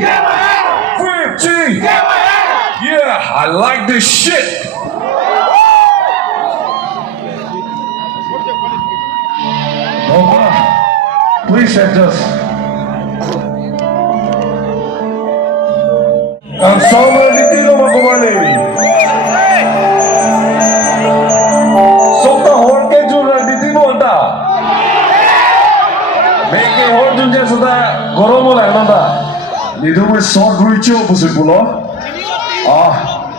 50. Yeah, I like this shit. Nova, please adjust. Ang sobrang litino makumali. Sota horn ke jura litino anta. Meke horn junje sada goromo lagnanda. Nidu me SOT RECHO busibulo.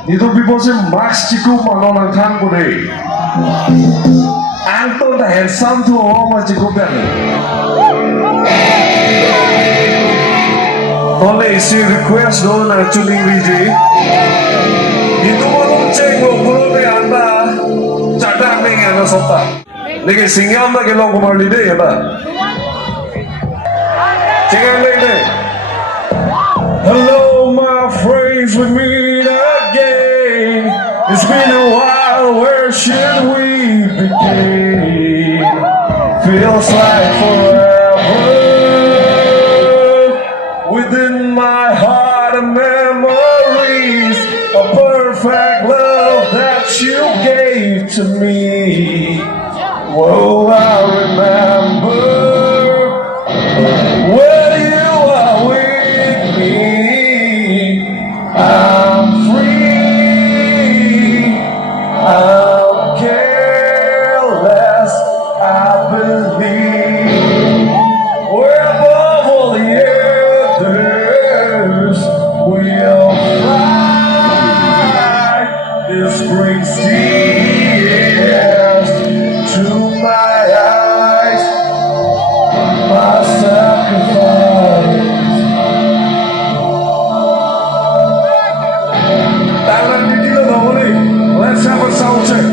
Nidu bipose max chiku mano nang thang bude. Anton the handsome to home chiku bani. Tole isi request do na tuning riji. Nidu mano chengo buro de anda chatak neng ana sota. Lekin singyam na kelong kumarli de yada. Chengang de de. Hello, my friends, we meet again. It's been a while, where should we begin? Feels like forever. Within my heart are memories of perfect love that you gave to me. Whoa, I remember when you are with me. I'm free, I'm careless, I believe we're above all the others. We'll fly. This brings tears to my eyes. My sacrifice. Let's have a sound check.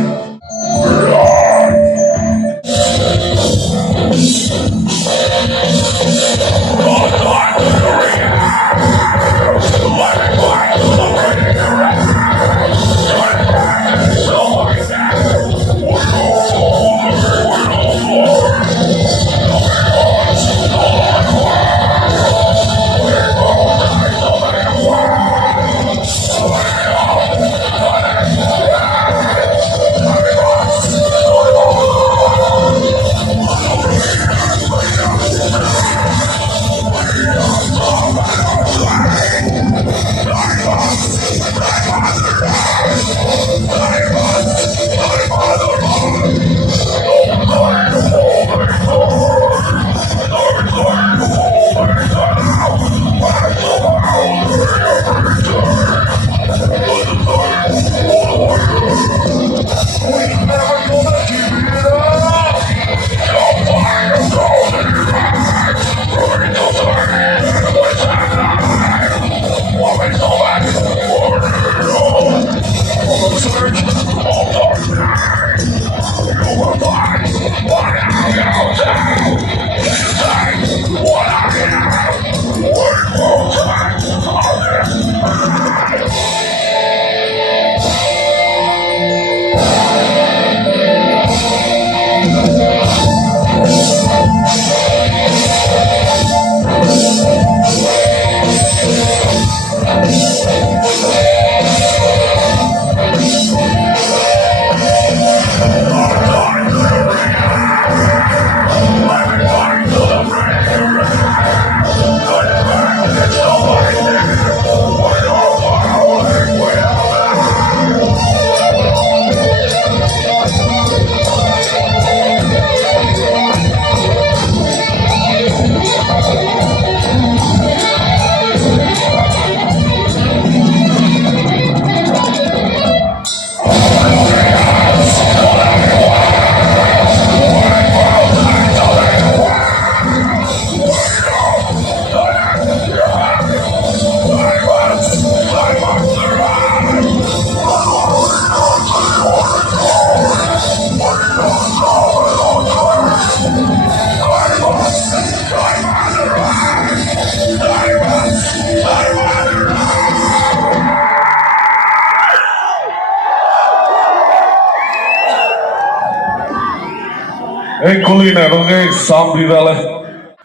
Colina, okay, Sam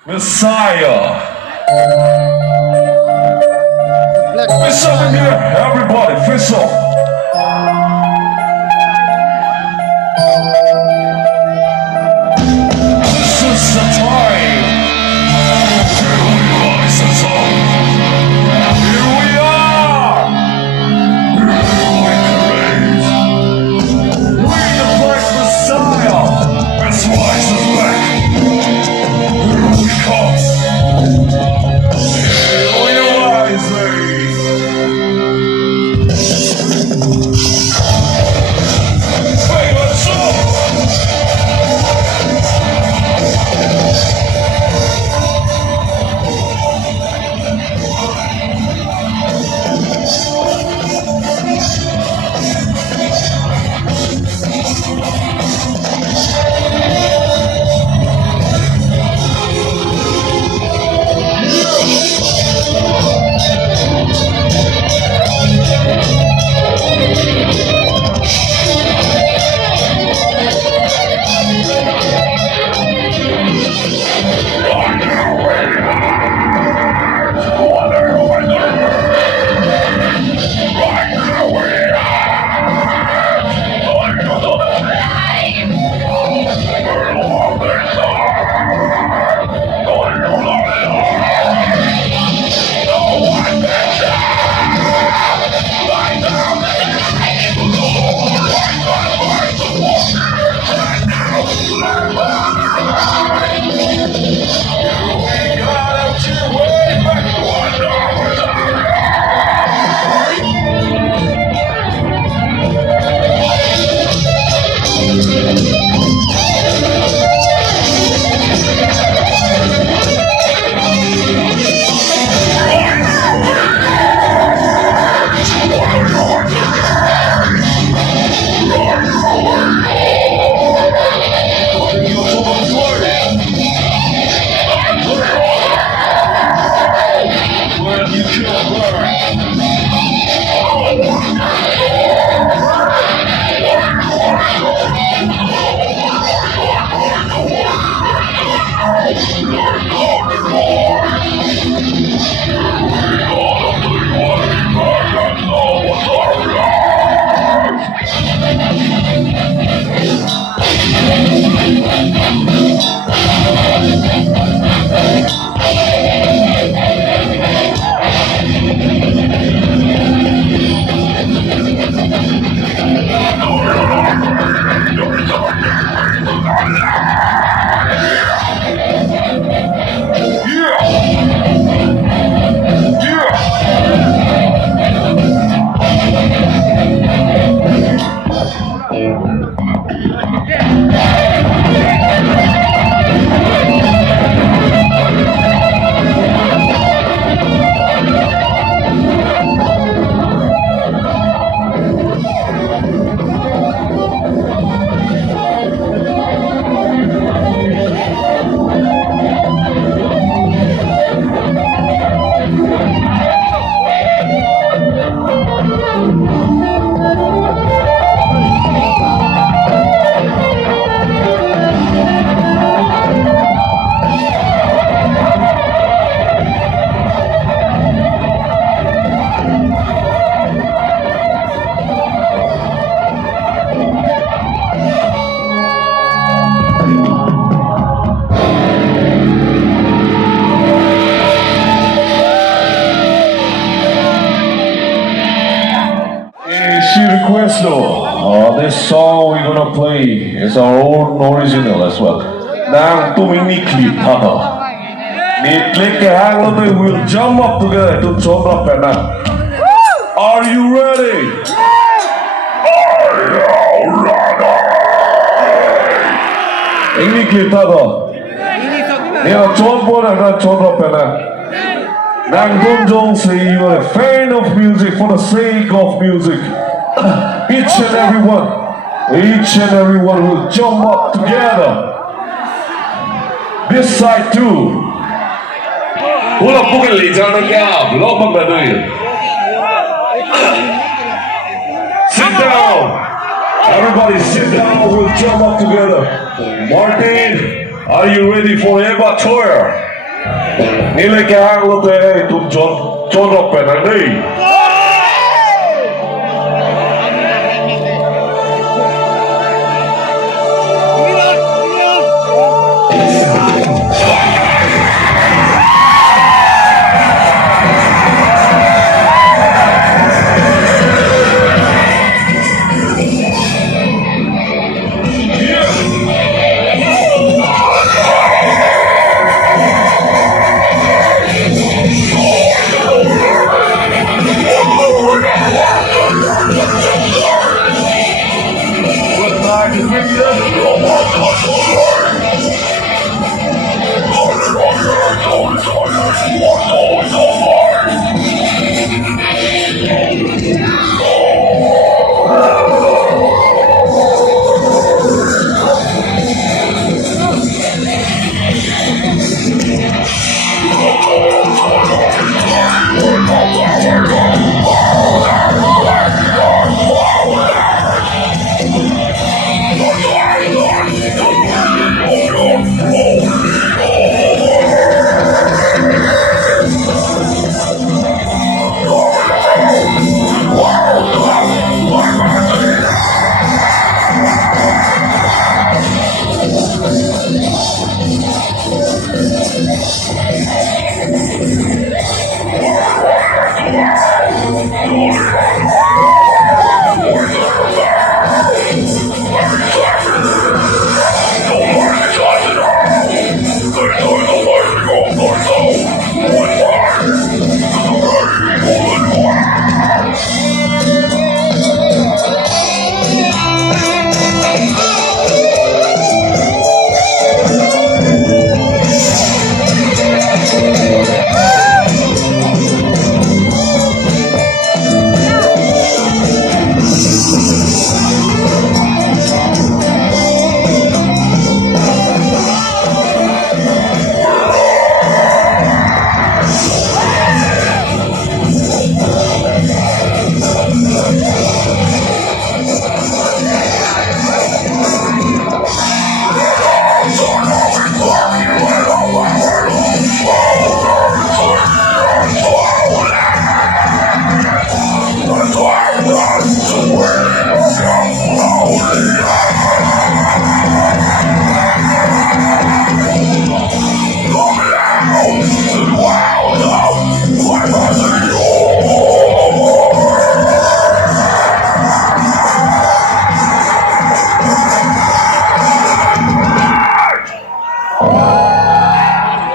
Messiah. Everybody, face off. This is the time. Here we are. We the Black Messiah. Let's rise us back. Here we come. Here we rise, ladies. Hey, let's go. She requests though, this song we're gonna play is our own original as well. Nang tumingnikli tata. Ni click hang on, we'll jump up together to jump up and down. Are you ready? Are you ready? Ingnikli tata. Ni a jump and jump up and down. Nang Donjong say you are a fan of music for the sake of music. Each and every one will jump up together. This side too. Hula bukan lijan kya, lobang badui. Sit down. Everybody sit down. We'll jump up together. Martin, are you ready for Eva tour? Nilai kaya lo te tum chon up pe nang nei.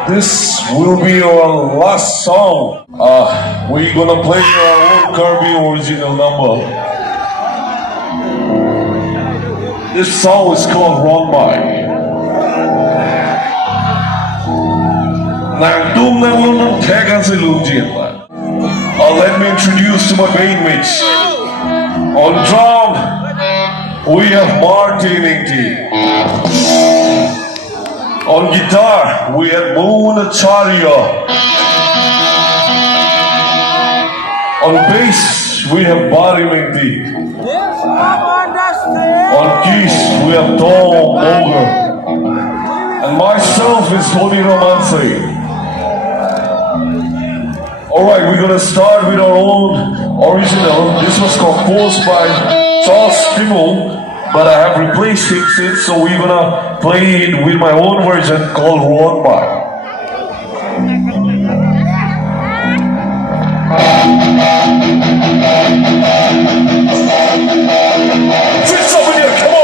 This will be our last song. We're gonna play our own Kirby original number. This song is called Wrong By. Let me introduce to my bandmates. On drum, we have Martin Inti. On guitar, we have Moon Acharya. On bass, we have Bari Mengti. On keys, we have Tom Boger. And myself is Tony Romanse. Alright, we're gonna start with our own original. This was composed by SOT RECHO, but I have replaced it since, so we're gonna play it with my own version called Wrong By. Fix up in here, come on!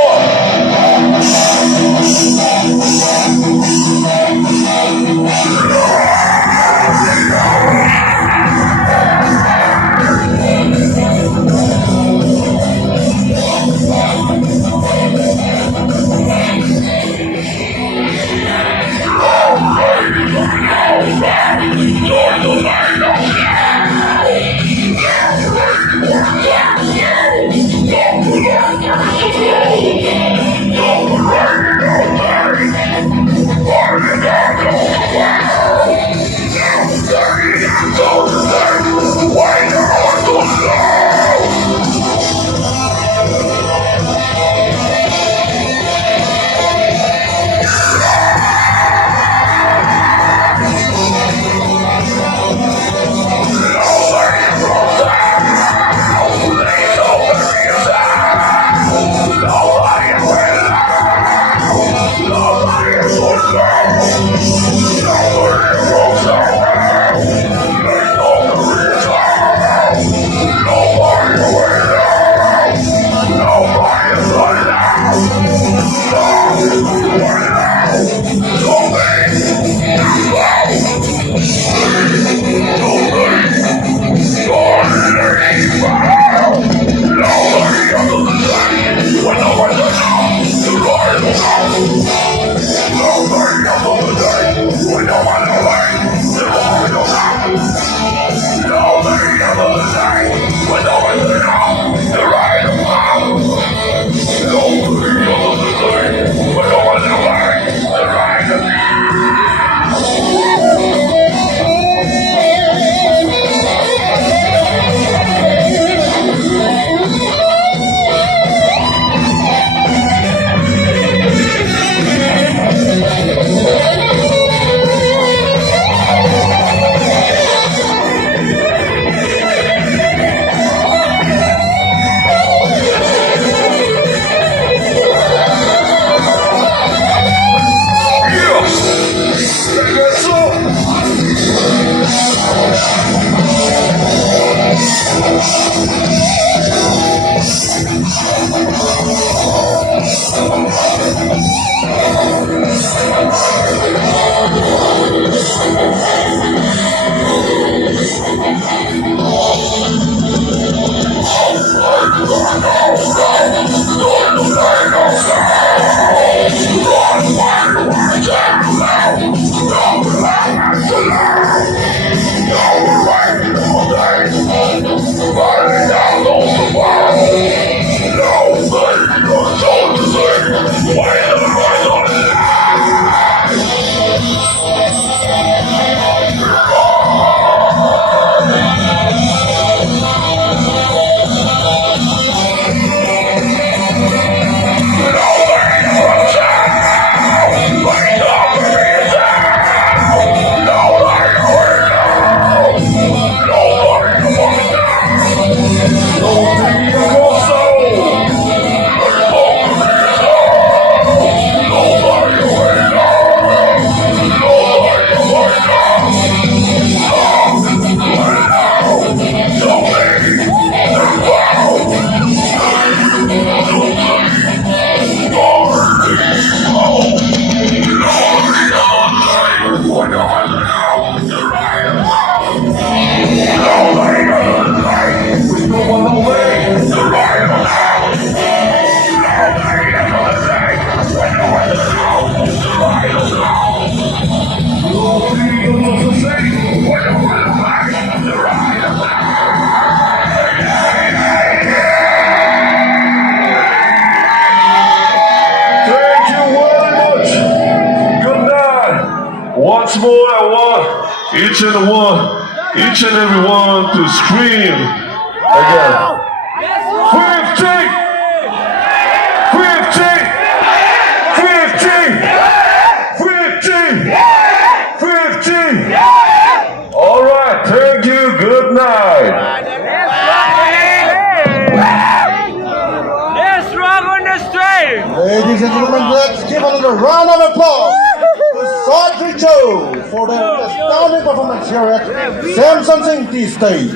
each and every one to scream again. 50! 50! All right, thank you. Good night. Let's rock on the street! Ladies and gentlemen, let's give another round of applause to SOT RECHO for their astounding performance here at Samsung T stage.